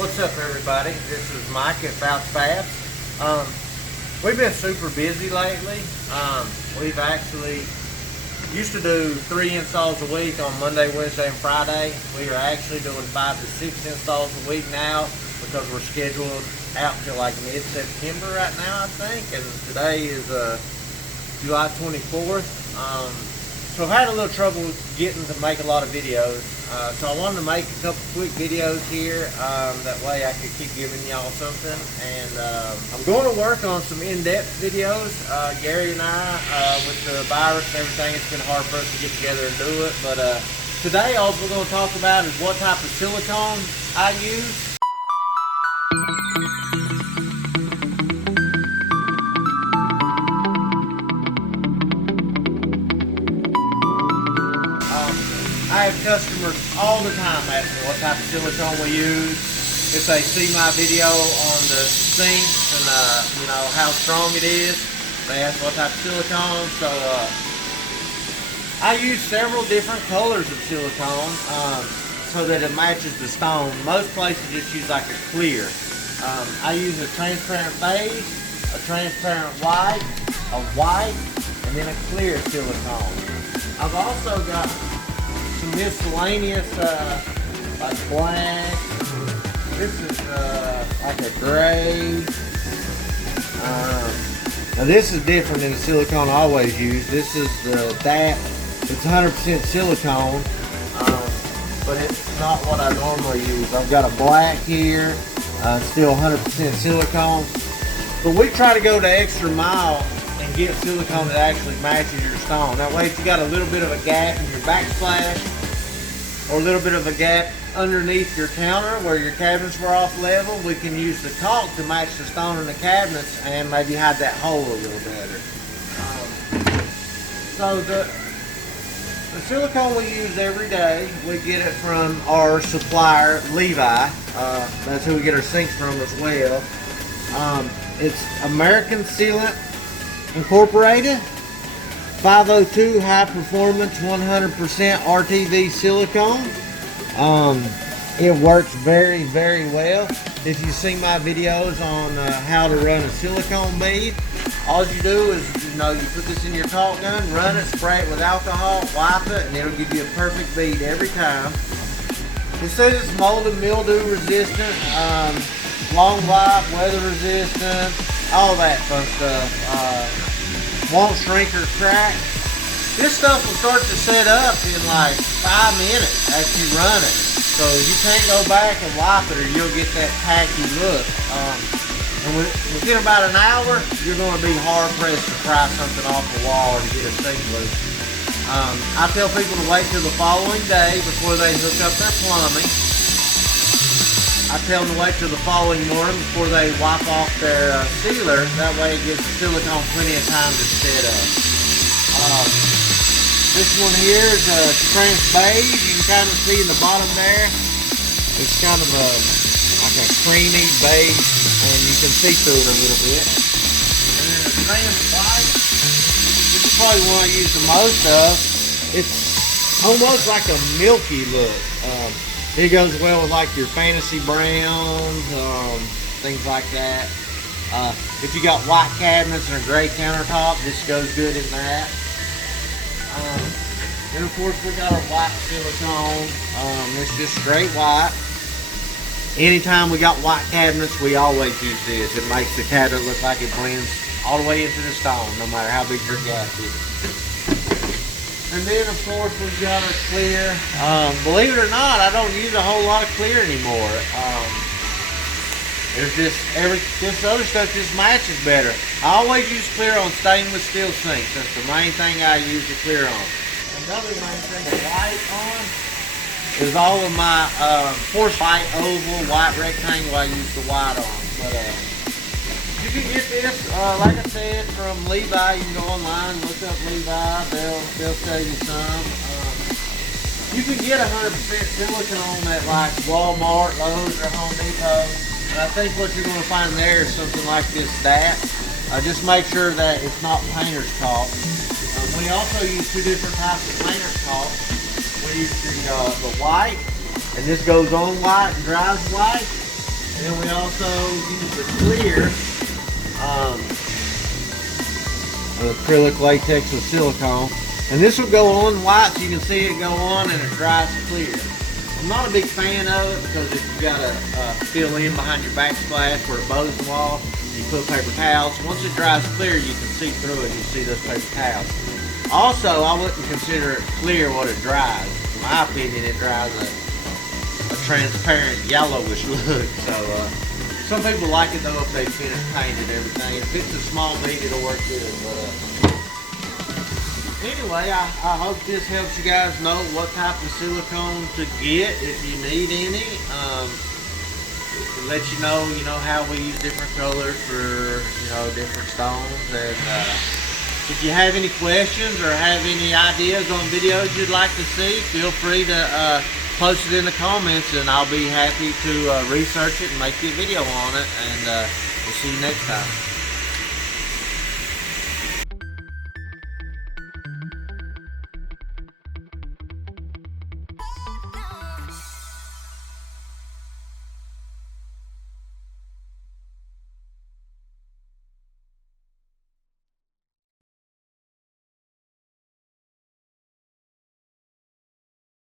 What's up, everybody? This is Mike at FABS. We've been super busy lately. We've actually used to do 3 installs a week on Monday, Wednesday, and Friday. We are actually doing 5 to 6 installs a week now because we're scheduled out till like mid-September right now, I think. And today is July 24th. So I've had a little trouble getting to make a lot of videos. So I wanted to make a couple quick videos here. That way I could keep giving y'all something. And I'm going to work on some in-depth videos. Gary and I, with the virus and everything, it's been hard for us to get together and do it. But today all we're going to talk about is what type of silicone I use. I have customers all the time asking what type of silicone we use. If they see my video on the sinks and you know how strong it is, they ask what type of silicone. So I use several different colors of silicone so that it matches the stone. Most places just use like a clear. I use a transparent beige, a transparent white, a white, and then a clear silicone. I've also got some miscellaneous like black. This is like a gray. Now this is different than the silicone I always use. This is that. It's 100% silicone, but it's not what I normally use. I've got a black here, still 100% silicone. But we try to go the extra mile and get silicone that actually matches your stone. That way if you got a little bit of a gap in your backsplash or a little bit of a gap underneath your counter where your cabinets were off level, we can use the caulk to match the stone in the cabinets and maybe hide that hole a little better. So the silicone we use every day, we get it from our supplier, Levi. That's who we get our sinks from as well. It's American Sealant Incorporated, 502 high performance 100% RTV silicone. It works very, very well. If you see my videos on how to run a silicone bead, all you do is, you put this in your caulk gun, run it, spray it with alcohol, wipe it, and it'll give you a perfect bead every time. It says it's mold and mildew resistant, long life, weather resistant, all that fun stuff. Won't shrink or crack. This stuff will start to set up in like 5 minutes after you run it. So you can't go back and wipe it or you'll get that tacky look. And within about an hour, you're going to be hard pressed to pry something off the wall or to get a sink loose. I tell people to wait till the following day before they hook up their plumbing. I tell them to wait till the following morning before they wipe off their sealer. That way it gives the silicone plenty of time to set up. This one here is a trans beige. You can kind of see in the bottom there. It's kind of like a creamy beige, and you can see through it a little bit. And then the trans white. This is probably one I use the most of. It's almost like a milky look. It goes well with like your fantasy browns, things like that. If you got white cabinets and a gray countertop, this goes good in that. Then of course we got our white silicone. It's just straight white. Anytime we got white cabinets, we always use this. It makes the cabinet look like it blends all the way into the stone, no matter how big your gap is. And then of course we've got our clear. Believe it or not, I don't use a whole lot of clear anymore. There's just this other stuff just matches better. I always use clear on stainless steel sinks. That's the main thing I use the clear on. Another main thing to white on is all of my force white oval, white rectangle I use the white on. But you can get this, like I said, from Levi. You can go online, look up Levi. They'll tell you some. You can get 100% silicone at like Walmart, Lowe's, or Home Depot. And I think what you're going to find there is something like this DAP. Just make sure that it's not painter's caulk. We also use 2 different types of painter's caulk. We use the white, and this goes on white and dries white. And we also use the clear acrylic latex with silicone. And this will go on white, so you can see it go on, and it dries clear. I'm not a big fan of it because if you've got to fill in behind your backsplash where it bows the wall, you put paper towels. Once it dries clear, you can see through it. You see those paper towels. Also, I wouldn't consider it clear what it dries. In my opinion, it dries a transparent yellowish look. So some people like it though if they finish painted everything. If it's a small bead, it'll work good. But anyway, I hope this helps you guys know what type of silicone to get if you need any. To let you know how we use different colors for different stones. And if you have any questions or have any ideas on videos you'd like to see, feel free to post it in the comments, and I'll be happy to research it and make you a video on it. And we'll see you next time.